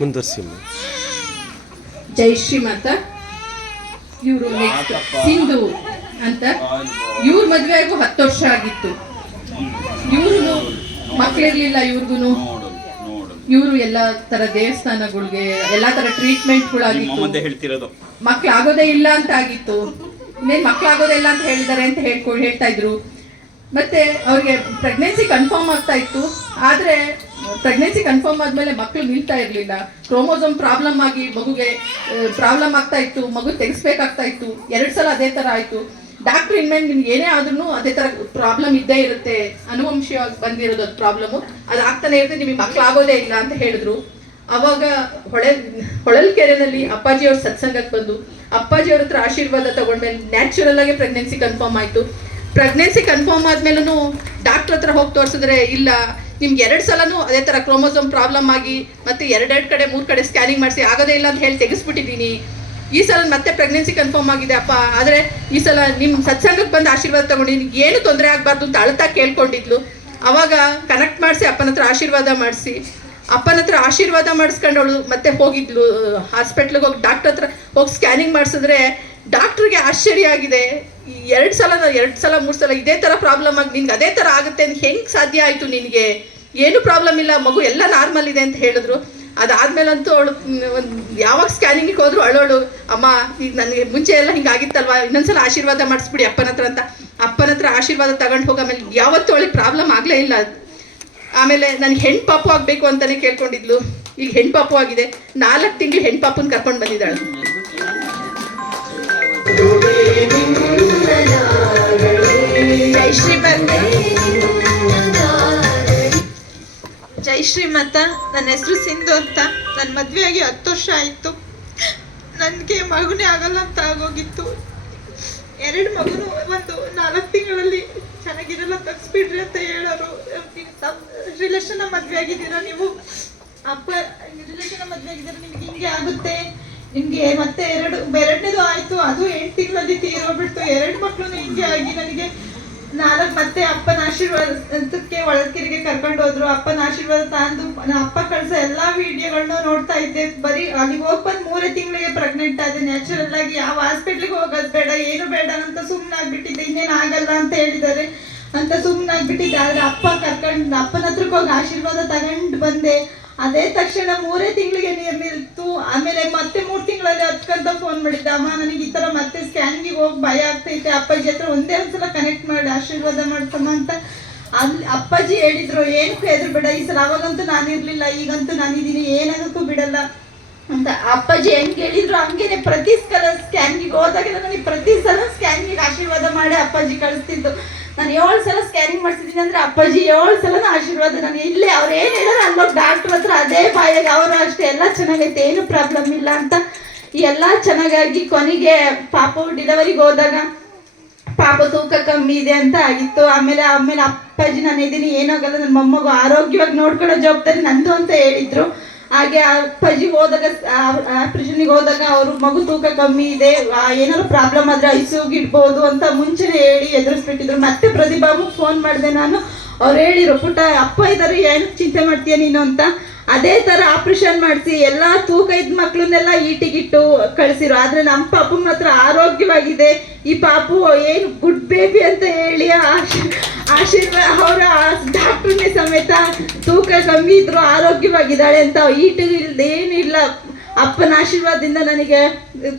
ಮುಂದುವರಿಸಿ. ಜೈ ಶ್ರೀಮಾತ. ಇವರು ನೆಕ್ಸ್ಟ್ ಸಿಂಧು ಅಂತ. ಇವ್ರ ಮದುವೆಗೂ 10 ವರ್ಷ ಆಗಿತ್ತು. ಇವ್ರಿಗೂ ಮಕ್ಕಳಿರ್ಲಿಲ್ಲ. ಇವ್ರಿಗೂ ಇವರು ಎಲ್ಲ ತರ ದೇವಸ್ಥಾನಗಳಿಗೆ ಎಲ್ಲಾ ತರ ಟ್ರೀಟ್ಮೆಂಟ್ಗಳಾಗಿತ್ತು. ಮಕ್ಳಾಗೋದೇ ಇಲ್ಲ ಅಂತ ಆಗಿತ್ತು. ಇನ್ನೇನು ಮಕ್ಳಾಗೋದೇ ಇಲ್ಲ ಅಂತ ಹೇಳಿದ್ದಾರೆ ಅಂತ ಹೇಳ್ತಾ ಇದ್ರು. ಮತ್ತೆ ಅವ್ರಿಗೆ ಪ್ರೆಗ್ನೆನ್ಸಿ ಕನ್ಫರ್ಮ್ ಆಗ್ತಾ ಇತ್ತು. ಆದ್ರೆ ಪ್ರೆಗ್ನೆನ್ಸಿ ಕನ್ಫರ್ಮ್ ಆದ್ಮೇಲೆ ಮಕ್ಕಳು ನಿಲ್ತಾ ಇರ್ಲಿಲ್ಲ. ಕ್ರೋಮೋಸೋಮ್ ಪ್ರಾಬ್ಲಮ್ ಆಗಿ ಮಗುಗೆ ಪ್ರಾಬ್ಲಮ್ ಆಗ್ತಾ ಇತ್ತು. ಮಗು ತೆಗಿಸ್ಬೇಕಾಗ್ತಾ ಇತ್ತು. 2 ಸಲ ಅದೇ ತರ ಆಯ್ತು. ಡಾಕ್ಟರ್ ಇನ್ಮೇಲೆ ನಿಮ್ಗೆ ಏನೇ ಆದ್ರೂ ಅದೇ ತರ ಪ್ರಾಬ್ಲಮ್ ಇದ್ದೇ ಇರುತ್ತೆ, ಅನುವಂಶೀಯವಾಗಿ ಬಂದಿರೋದು ಅದು ಪ್ರಾಬ್ಲಮ್ಮು, ಅದು ಆಗ್ತಾನೆ ಇರುತ್ತೆ, ನಿಮಗೆ ಮಕ್ಕಳಾಗೋದೇ ಇಲ್ಲ ಅಂತ ಹೇಳಿದ್ರು. ಅವಾಗ ಹೊಳಲ್ಕೆರೆನಲ್ಲಿ ಅಪ್ಪಾಜಿಯವ್ರ ಸತ್ಸಂಗಕ್ಕೆ ಬಂದು ಅಪ್ಪಾಜಿಯವ್ರ ಹತ್ರ ಆಶೀರ್ವಾದ ತಗೊಂಡ್ಮೇಲೆ ನ್ಯಾಚುರಲ್ ಆಗಿ ಪ್ರೆಗ್ನೆನ್ಸಿ ಕನ್ಫರ್ಮ್ ಆಯ್ತು. ಪ್ರೆಗ್ನೆನ್ಸಿ ಕನ್ಫರ್ಮ್ ಆದ್ಮೇಲೂ ಡಾಕ್ಟರ್ ಹತ್ರ ಹೋಗಿ ತೋರಿಸಿದ್ರೆ ಇಲ್ಲ, ನಿಮ್ಗೆ 2 ಸಲನೂ ಅದೇ ಥರ ಕ್ರೋಮೋಸೋಮ್ ಪ್ರಾಬ್ಲಮ್ ಆಗಿ ಮತ್ತೆ 2 ಕಡೆ 3 ಕಡೆ ಸ್ಕ್ಯಾನಿಂಗ್ ಮಾಡಿಸಿ ಆಗೋದೇ ಇಲ್ಲ ಅಂತ ಹೇಳಿ ತೆಗೆಸ್ಬಿಟ್ಟಿದ್ದೀನಿ. ಈ ಸಲ ಮತ್ತೆ ಪ್ರೆಗ್ನೆನ್ಸಿ ಕನ್ಫರ್ಮ್ ಆಗಿದೆ ಅಪ್ಪ, ಆದರೆ ಈ ಸಲ ನಿಮ್ಮ ಸತ್ಸಂಗಕ್ಕೆ ಬಂದು ಆಶೀರ್ವಾದ ತಗೊಂಡು ನಿನ್ಗೆ ಏನು ತೊಂದರೆ ಆಗಬಾರ್ದು ಅಂತ ಅಳ್ತಾ ಕೇಳ್ಕೊಂಡಿದ್ಲು. ಅವಾಗ ಕನೆಕ್ಟ್ ಮಾಡಿಸಿ ಅಪ್ಪನ ಹತ್ರ ಆಶೀರ್ವಾದ ಮಾಡಿಸಿ ಅಪ್ಪನ ಹತ್ರ ಆಶೀರ್ವಾದ ಮಾಡಿಸ್ಕೊಂಡವಳು ಮತ್ತೆ ಹೋಗಿದ್ಲು ಹಾಸ್ಪಿಟ್ಲಿಗೆ. ಹೋಗಿ ಡಾಕ್ಟರ್ ಹತ್ರ ಹೋಗಿ ಸ್ಕ್ಯಾನಿಂಗ್ ಮಾಡಿಸಿದ್ರೆ ಡಾಕ್ಟ್ರಿಗೆ ಆಶ್ಚರ್ಯ ಆಗಿದೆ. 2 ಸಲ 3 ಸಲ ಇದೇ ಥರ ಪ್ರಾಬ್ಲಮ್ ಆಗಿ ನಿನ್ಗೆ ಅದೇ ಥರ ಆಗುತ್ತೆ ಅಂತ ಹೆಂಗೆ ಸಾಧ್ಯ ಆಯಿತು, ನಿನಗೆ ಏನು ಪ್ರಾಬ್ಲಮ್ ಇಲ್ಲ, ಮಗು ಎಲ್ಲ ನಾರ್ಮಲ್ ಇದೆ ಅಂತ ಹೇಳಿದ್ರು. ಅದಾದ್ಮೇಲಂತೂ ಅವಳು ಯಾವಾಗ ಸ್ಕ್ಯಾನಿಂಗಿಗೆ ಹೋದ್ರು ಅಳೋಳು, ಅಮ್ಮ ಈಗ ನನಗೆ ಮುಂಚೆ ಎಲ್ಲ ಹಿಂಗಾಗಿತ್ತಲ್ವ, ಇನ್ನೊಂದ್ಸಲ ಆಶೀರ್ವಾದ ಮಾಡಿಸ್ಬಿಡಿ ಅಪ್ಪನ ಹತ್ರ ಅಂತ. ಅಪ್ಪನ ಹತ್ರ ಆಶೀರ್ವಾದ ತಗೊಂಡು ಹೋಗಿ ಆಮೇಲೆ ಯಾವತ್ತೂ ಅವಳಿಗೆ ಪ್ರಾಬ್ಲಮ್ ಆಗಲೇ ಇಲ್ಲ. ಆಮೇಲೆ ನನಗೆ ಹೆಣ್ಣು ಪಾಪು ಆಗಬೇಕು ಅಂತಲೇ ಕೇಳ್ಕೊಂಡಿದ್ಲು. ಈಗ ಹೆಣ್ಣು ಪಾಪು ಆಗಿದೆ. 4 ತಿಂಗಳು ಹೆಣ್ಣು ಪಾಪುನ ಕರ್ಕೊಂಡು ಬಂದಿದ್ದಾಳೆ. ಜೈ ಶ್ರೀಮಾತ. ನನ್ನ ಹೆಸರು ಸಿಂಧು ಅಂತ. ನನ್ನ ಮದುವೆಯಾಗಿ 10 ವರ್ಷ ಆಯಿತು. ನನಗೆ ಮಗುನೇ ಆಗಲ್ಲ ಅಂತ ಆಗೋಗಿತ್ತು. 2 ಮಗುನು ಒಂದು 4 ತಿಂಗಳಲ್ಲಿ ಚೆನ್ನಾಗಿರಲ್ಲ, ತಗ್ಸ್ಬಿಡ್ರಿ ಅಂತ ಹೇಳೋರು. ರಿಲೇಷನ್ ಮದುವೆ ಆಗಿದ್ದೀರಾ ನೀವು, ಅಪ್ಪ ರಿಲೇಷನ್ ಮದುವೆ ಆಗಿದ್ದೀರಾ, ನಿಮ್ಗೆ ಹಿಂಗೆ ಆಗುತ್ತೆ, ನಿಮ್ಗೆ ಮತ್ತೆ 2ನೇದು ಆಯ್ತು, ಅದು 8 ತಿಂಗಳಲ್ಲಿ ತೀರೋಗ್ಬಿಡ್ತು. 2 ಮಕ್ಕಳು ಹಿಂಗೆ ಆಗಿ ನನಗೆ 4 ಮತ್ತೆ ಅಪ್ಪನ ಆಶೀರ್ವಾದಕ್ಕೆ ಒಳಕೆರೆಗೆ ಕರ್ಕೊಂಡು ಹೋದ್ರು. ಅಪ್ಪನ ಆಶೀರ್ವಾದ ತಂದು ಅಪ್ಪ ಕಳ್ಸೋ ಎಲ್ಲಾ ವಿಡಿಯೋಗಳನ್ನ ನೋಡ್ತಾ ಇದ್ದೆ. ಬರೀ ಅಲ್ಲಿ ಹೋಗಿ ಬಂದು 3 ತಿಂಗಳಿಗೆ ಪ್ರೆಗ್ನೆಂಟ್ ಆದೆ. ನ್ಯಾಚುರಲ್ ಆಗಿ ಯಾವ ಹಾಸ್ಪಿಟ್ಲಿಗೆ ಹೋಗೋದು ಬೇಡ, ಏನು ಬೇಡ ಅಂತ ಸುಮ್ಮನಾಗ್ಬಿಟ್ಟಿದ್ದೆ. ಇನ್ನೇನು ಆಗಲ್ಲ ಅಂತ ಹೇಳಿದ್ದಾರೆ ಅಂತ ಸುಮ್ಮನಾಗ್ಬಿಟ್ಟಿದ್ದೆ. ಆದ್ರೆ ಅಪ್ಪ ಕರ್ಕೊಂಡು ಅಪ್ಪನ ಹತ್ರಕ್ಕೆ ಹೋಗಿ ಆಶೀರ್ವಾದ ತಗೊಂಡು ಬಂದೆ. ಅದೇ ತಕ್ಷಣ 3 ತಿಂಗಳಿಗೆ ನೀರು ನಿಲ್ತು. ಆಮೇಲೆ ಮತ್ತೆ 3 ತಿಂಗಳಲ್ಲಿ ಹತ್ಕಂತ ಫೋನ್ ಮಾಡಿದ್ದೆ, ಅಮ್ಮ ನನಗೆ ಈ ಥರ ಮತ್ತೆ ಸ್ಕ್ಯಾನಿಂಗಿಗೆ ಹೋಗಿ ಭಯ ಆಗ್ತೈತೆ, ಅಪ್ಪಾಜಿ ಹತ್ರ ಒಂದ್ಸಲ ಕನೆಕ್ಟ್ ಮಾಡಿ ಆಶೀರ್ವಾದ ಮಾಡ್ತಮ್ಮ ಅಂತ. ಅಲ್ಲಿ ಅಪ್ಪಾಜಿ ಹೇಳಿದ್ರು, ಏನಕ್ಕೂ ಹೆದ್ರು ಬೇಡ ಈ ಸಲ. ಅವಾಗಂತೂ ನಾನಿರ್ಲಿಲ್ಲ, ಈಗಂತೂ ನಾನಿದ್ದೀನಿ, ಏನಾಗಕ್ಕೂ ಬಿಡಲ್ಲ ಅಂತ ಅಪ್ಪಾಜಿ ಹೆಂಗೆ ಹೇಳಿದ್ರು ಹಂಗೇನೆ ಪ್ರತಿ ಸಲ ಸ್ಕ್ಯಾನಿಂಗಿಗೆ ಹೋದಾಗ ನನಗೆ ಪ್ರತಿ ಸಲ ಸ್ಕ್ಯಾನಿಂಗಿಗೆ ಆಶೀರ್ವಾದ ಮಾಡಿ ಅಪ್ಪಾಜಿ ಕಳಿಸ್ತಿದ್ದು. ನಾನು 7 ಸಲ ಸ್ಕ್ಯಾನಿಂಗ್ ಮಾಡ್ತಿದ್ದೀನಿ ಅಂದ್ರೆ ಅಪ್ಪಾಜಿ 7 ಸಲ ಆಶೀರ್ವಾದ. ನಾನು ಇಲ್ಲೇ ಅವ್ರು ಏನು ಹೇಳೋರು ಅಲ್ಲೋಗಿ ಡಾಕ್ಟ್ರ್ ಹತ್ರ ಅದೇ ಬಾಯಾಗ ಅವರು ಅಷ್ಟೇ ಎಲ್ಲ ಚೆನ್ನಾಗೈತೆ, ಏನು ಪ್ರಾಬ್ಲಮ್ ಇಲ್ಲ ಅಂತ ಎಲ್ಲ ಚೆನ್ನಾಗಾಗಿ ಕೊನೆಗೆ ಪಾಪು ಡಿಲಿವರಿಗೆ ಹೋದಾಗ ಪಾಪ ತೂಕ ಕಮ್ಮಿ ಇದೆ ಅಂತ ಆಗಿತ್ತು. ಆಮೇಲೆ ಅಪ್ಪಾಜಿ ನಾನು ಇದ್ದೀನಿ, ಏನಾಗಲ್ಲ, ನನ್ನ ಮೊಮ್ಮಗು ಆರೋಗ್ಯವಾಗಿ ನೋಡ್ಕೊಳ್ಳೋ ಜವಾಬ್ದಾರಿ ನಂದು ಅಂತ ಹೇಳಿದ್ರು. ಹಾಗೆ ಅಪ್ಪಾಜಿ ಹೋದಾಗ ಆಪರೇಷನ್ಗೆ ಹೋದಾಗ ಅವರು ಮಗು ತೂಕ ಕಮ್ಮಿ ಇದೆ, ಏನಾದ್ರು ಪ್ರಾಬ್ಲಮ್ ಆದ್ರೆ ಐಸಿಯುಗೆ ಇಡ್ಬೋದು ಅಂತ ಮುಂಚೆನೆ ಹೇಳಿ ಎದುರಿಸ್ಬಿಟ್ಟಿದ್ರು. ಮತ್ತೆ ಪ್ರತಿಭಾಮಗ್ ಫೋನ್ ಮಾಡಿದೆ ನಾನು. ಅವ್ರು ಹೇಳಿರು, ಪುಟ್ಟ ಅಪ್ಪ ಇದ್ದಾರೆ, ಏನು ಚಿಂತೆ ಮಾಡ್ತೀಯ ನೀನು ಅಂತ. ಅದೇ ಥರ ಆಪರೇಷನ್ ಮಾಡಿಸಿ ಎಲ್ಲ ತೂಕ ಇದ್ದ ಮಕ್ಕಳನ್ನೆಲ್ಲ ಈಟಿಗಿಟ್ಟು ಕಳಿಸಿರು. ಆದರೆ ನಮ್ಮ ಪಾಪು ಮಾತ್ರ ಆರೋಗ್ಯವಾಗಿದೆ. ಈ ಪಾಪು ಏನು ಗುಡ್ ಬೇಬಿ ಅಂತ ಹೇಳಿ ಆಶೀರ್ವಾದ ಅವರ ಡಾಕ್ಟ್ರನ್ನೇ ಸಮೇತ ತೂಕ ಕಮ್ಮಿ ಇದ್ರು ಆರೋಗ್ಯವಾಗಿದ್ದಾಳೆ ಅಂತ ಈಟು ಇಲ್ದೇನಿಲ್ಲ. ಅಪ್ಪನ ಆಶೀರ್ವಾದದಿಂದ ನನಗೆ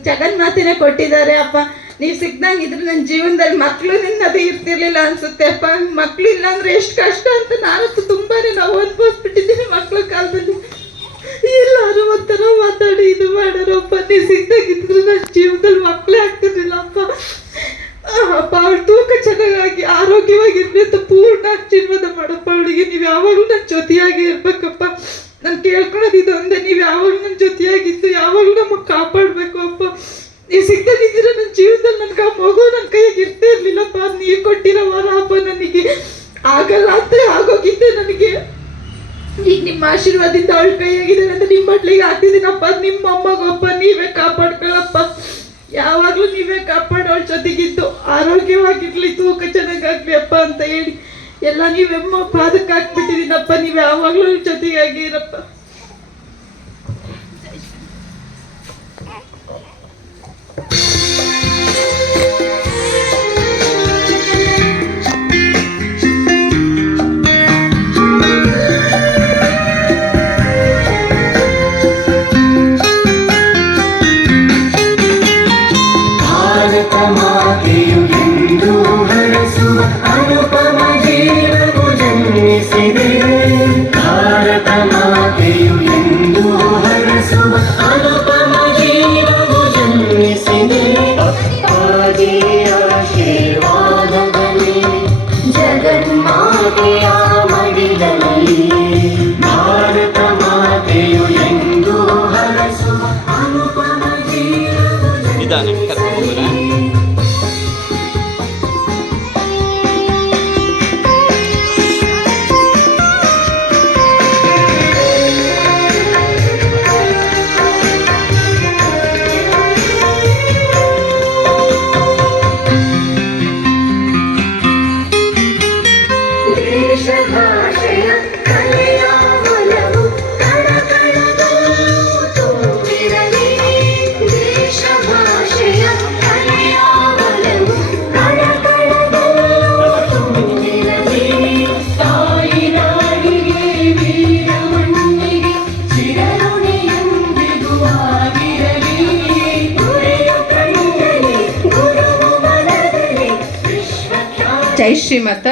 ಜಗನ್ಮಾತೆನೇ ಕೊಟ್ಟಿದ್ದಾರೆ. ಅಪ್ಪ ನೀವು ಸಿಕ್ದಂಗಿದ್ರೆ ನನ್ನ ಜೀವನದಲ್ಲಿ ಮಕ್ಕಳು ನಿನ್ನದು ಇರ್ತಿರ್ಲಿಲ್ಲ ಅನ್ಸುತ್ತೆ ಅಪ್ಪ. ಮಕ್ಕಳು ಇಲ್ಲ ಅಂದ್ರೆ ಎಷ್ಟು ಕಷ್ಟ ಅಂತ ನಾನಂತೂ ತುಂಬಾನೇ ನಾವು ಅನ್ಭವಿಸ್ಬಿಟ್ಟಿದ್ದೀನಿ. ಮಕ್ಕಳ ಕಾಲದಲ್ಲಿ ಎಲ್ಲರೂ ಒಂಥರ ಮಾತಾಡಿ ಇದು ಮಾಡೋರಪ್ಪ. ನೀವು ಸಿಕ್ದಾಗಿದ್ರೆ ನನ್ನ ಜೀವನದಲ್ಲಿ ಮಕ್ಕಳೇ ಆಗ್ತಿರ್ಲಿಲ್ಲ ಅಪ್ಪ. ಅಪ್ಪ ಅವಳು ತೂಕ ಚೆನ್ನಾಗಿ ಆರೋಗ್ಯವಾಗಿರ್ಲಿ ಅಂತ ಪೂರ್ಣ ಆಶೀರ್ವಾದ ಮಾಡಪ್ಪ. ಅವಳಿಗೆ ನೀವು ಯಾವಾಗಲೂ ನನ್ನ ಜೊತೆಯಾಗಿ ಇರ್ಬೇಕಪ್ಪ. ನಾನು ಕೇಳ್ಕೊಳೋದು ಇದೊಂದೇ, ನೀವು ಯಾವಾಗಲೂ ನನ್ನ ಜೊತೆಯಾಗಿದ್ದು ಯಾವಾಗಲೂ ನಮಗೆ ಕಾಪಾಡಬೇಕು ಅಪ್ಪ. ನೀವು ಸಿಗ್ದಾಗಿದ್ದೀರ ನನ್ನ ಜೀವನದಲ್ಲಿ ನನಗೆ ಆ ಮಗು ನನ್ನ ಕೈಯಾಗಿ ಇರ್ತೇ ಇರ್ಲಿಲ್ಲಪ್ಪ. ನೀವು ಕೊಟ್ಟಿರೋ ವರ ಅಪ್ಪ ನನಗೆ ಆಗಲ್ಲ ಅಂತ ಆಗೋಗಿದ್ದೆ ನನಗೆ. ಈಗ ನಿಮ್ಮ ಆಶೀರ್ವಾದದಿಂದ ಅವಳ ಕೈಯಾಗಿದೆ ಅಂತ ನಿಮ್ಮ ಮಟ್ಲಿಗೆ ಆಗ್ತಿದ್ದೀನಪ್ಪ. ನಿಮ್ಮ ಮೊಮ್ಮಗಪ್ಪ ನೀವೇ ಕಾಪಾಡ್ಕೊಳ್ಳಪ್ಪ. ಯಾವಾಗಲೂ ನೀವೇ ಕಾಪಾಡೋಳ ಜೊತೆಗಿದ್ದು ಆರೋಗ್ಯವಾಗಿರ್ಲಿ, ತೂಕ ಚೆನ್ನಾಗಾಗ್ಲಿ ಅಪ್ಪ ಅಂತ ಹೇಳಿ ಎಲ್ಲ ನೀವೆಮ್ಮ ಪಾದಕ್ಕೆ ಹಾಕ್ಬಿಟ್ಟಿದ್ದೀನಪ್ಪ. ನೀವು ಯಾವಾಗಲೂ ಜೊತೆಗಾಗಿರಪ್ಪ. ಜೈ ಶ್ರೀಮಾತ.